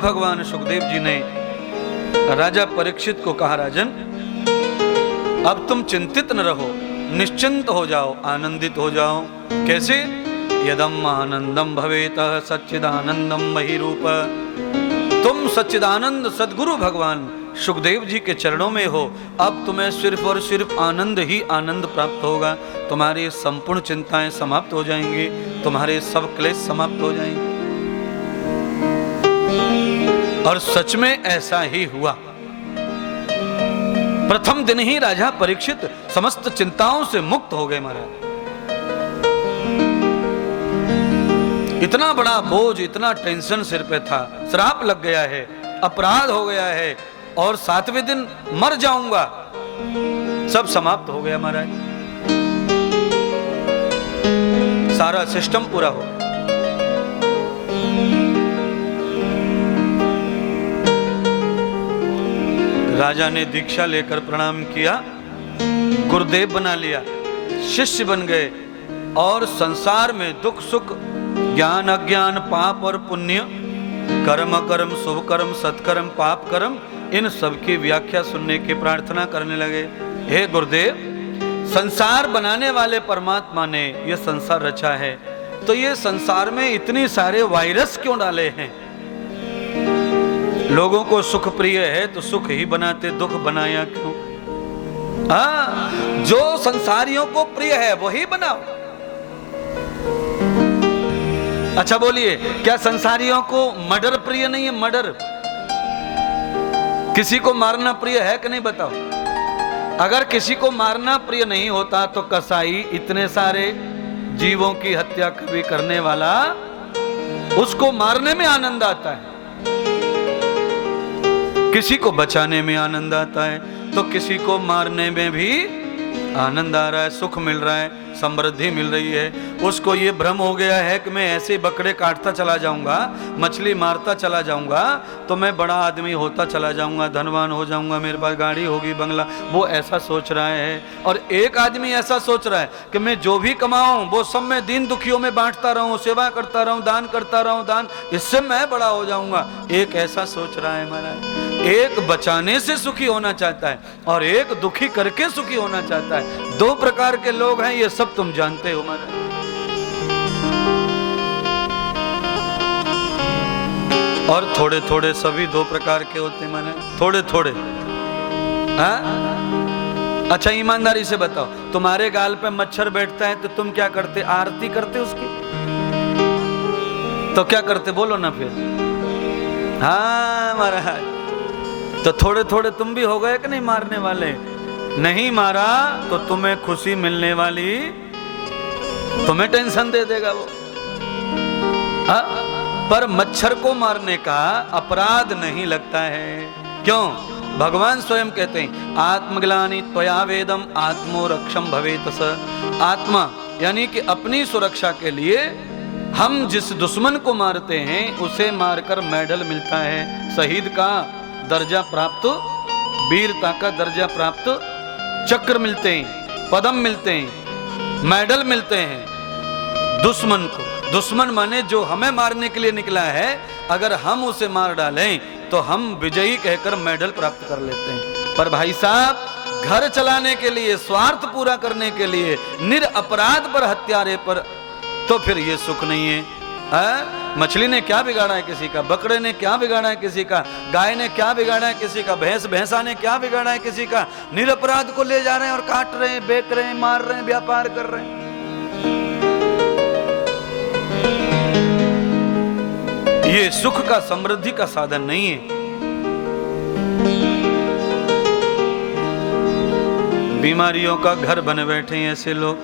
भगवान सुखदेव जी ने राजा परीक्षित को कहा, राजन अब तुम चिंतित न रहो, निश्चिंत हो जाओ, आनंदित हो जाओ। कैसे? यदम आनंदम भवेतः सच्चिदानंदम मही रूप। तुम सच्चिदानंद सद्गुरु भगवान सुखदेव जी के चरणों में हो, अब तुम्हें सिर्फ और सिर्फ आनंद ही आनंद प्राप्त होगा। तुम्हारी संपूर्ण चिंताएं समाप्त हो जाएंगी, तुम्हारे सब क्लेश समाप्त हो जाएंगे। और सच में ऐसा ही हुआ। प्रथम दिन ही राजा परीक्षित समस्त चिंताओं से मुक्त हो गए महाराज। इतना बड़ा बोझ, इतना टेंशन सिर पे था, श्राप लग गया है, अपराध हो गया है और 7वें दिन मर जाऊंगा, सब समाप्त हो गया महाराज। सारा सिस्टम पूरा हो गया। राजा ने दीक्षा लेकर प्रणाम किया, गुरुदेव बना लिया, शिष्य बन गए और संसार में दुख सुख, ज्ञान अज्ञान, पाप और पुण्य, कर्म कर्म, शुभ कर्म, सत्कर्म, पाप कर्म, इन सब की व्याख्या सुनने की प्रार्थना करने लगे। हे गुरुदेव, संसार बनाने वाले परमात्मा ने यह संसार रचा है, तो ये संसार में इतने सारे वायरस क्यों डाले हैं? लोगों को सुख प्रिय है तो सुख ही बनाते, दुख बनाया क्यों? हाँ, जो संसारियों को प्रिय है वही बनाओ। अच्छा बोलिए, क्या संसारियों को मर्डर प्रिय नहीं है? मर्डर, किसी को मारना प्रिय है कि नहीं बताओ? अगर किसी को मारना प्रिय नहीं होता तो कसाई इतने सारे जीवों की हत्या कभी करने वाला, उसको मारने में आनंद आता है। किसी को बचाने में आनंद आता है तो किसी को मारने में भी आनंद आ रहा है, सुख मिल रहा है, समृद्धि मिल रही है। उसको ये भ्रम हो गया है कि मैं ऐसे बकरे काटता चला जाऊंगा, मछली मारता चला जाऊंगा तो मैं बड़ा आदमी होता चला जाऊंगा, धनवान हो जाऊंगा, मेरे पास गाड़ी होगी, बंगला। वो ऐसा सोच रहा है। और एक आदमी ऐसा सोच रहा है कि मैं जो भी कमाऊं वो सब मैं दीन दुखियों में बांटता रहूं, सेवा करता रहूं, दान करता रहूं, दान, इससे मैं बड़ा हो जाऊंगा। एक ऐसा सोच रहा है महाराज। एक बचाने से सुखी होना चाहता है और एक दुखी करके सुखी होना चाहता है। दो प्रकार के लोग हैं, ये सब तुम जानते हो महाराज। और थोड़े थोड़े सभी दो प्रकार के होते हैं महाराज, थोड़े थोड़े। हाँ, अच्छा ईमानदारी से बताओ, तुम्हारे गाल पे मच्छर बैठता है तो तुम क्या करते? आरती करते उसकी? तो क्या करते बोलो ना फिर? हाँ महाराज, तो थोड़े थोड़े तुम भी हो गए कि नहीं मारने वाले? नहीं मारा तो तुम्हें खुशी मिलने वाली, तुम्हें टेंशन दे देगा वो। हाँ? पर मच्छर को मारने का अपराध नहीं लगता है। क्यों? भगवान स्वयं कहते हैं, आत्मग्लानि त्वया वेदम आत्मोरक्षम भवेत स। आत्मा यानी कि अपनी सुरक्षा के लिए हम जिस दुश्मन को मारते हैं उसे मारकर मेडल मिलता है, शहीद का दर्जा प्राप्त, वीरता का दर्जा प्राप्त, चक्र मिलते हैं, पदम मिलते हैं, मेडल मिलते हैं। दुश्मन को, दुश्मन माने जो हमें मारने के लिए निकला है, अगर हम उसे मार डालें तो हम विजयी कहकर मेडल प्राप्त कर लेते हैं। पर भाई साहब, घर चलाने के लिए, स्वार्थ पूरा करने के लिए, निरपराध पर, हत्यारे पर, तो फिर ये सुख नहीं है। मछली ने क्या बिगाड़ा है किसी का? बकरे ने क्या बिगाड़ा है किसी का? गाय ने क्या बिगाड़ा है किसी का? भैंस भैंसा ने क्या बिगाड़ा है किसी का? निरपराध को ले जा रहे हैं और काट रहे हैं, बेच रहे हैं, मार रहे हैं, व्यापार कर रहे हैं। ये सुख का, समृद्धि का साधन नहीं है। बीमारियों का घर बने बैठे हैं ऐसे लोग।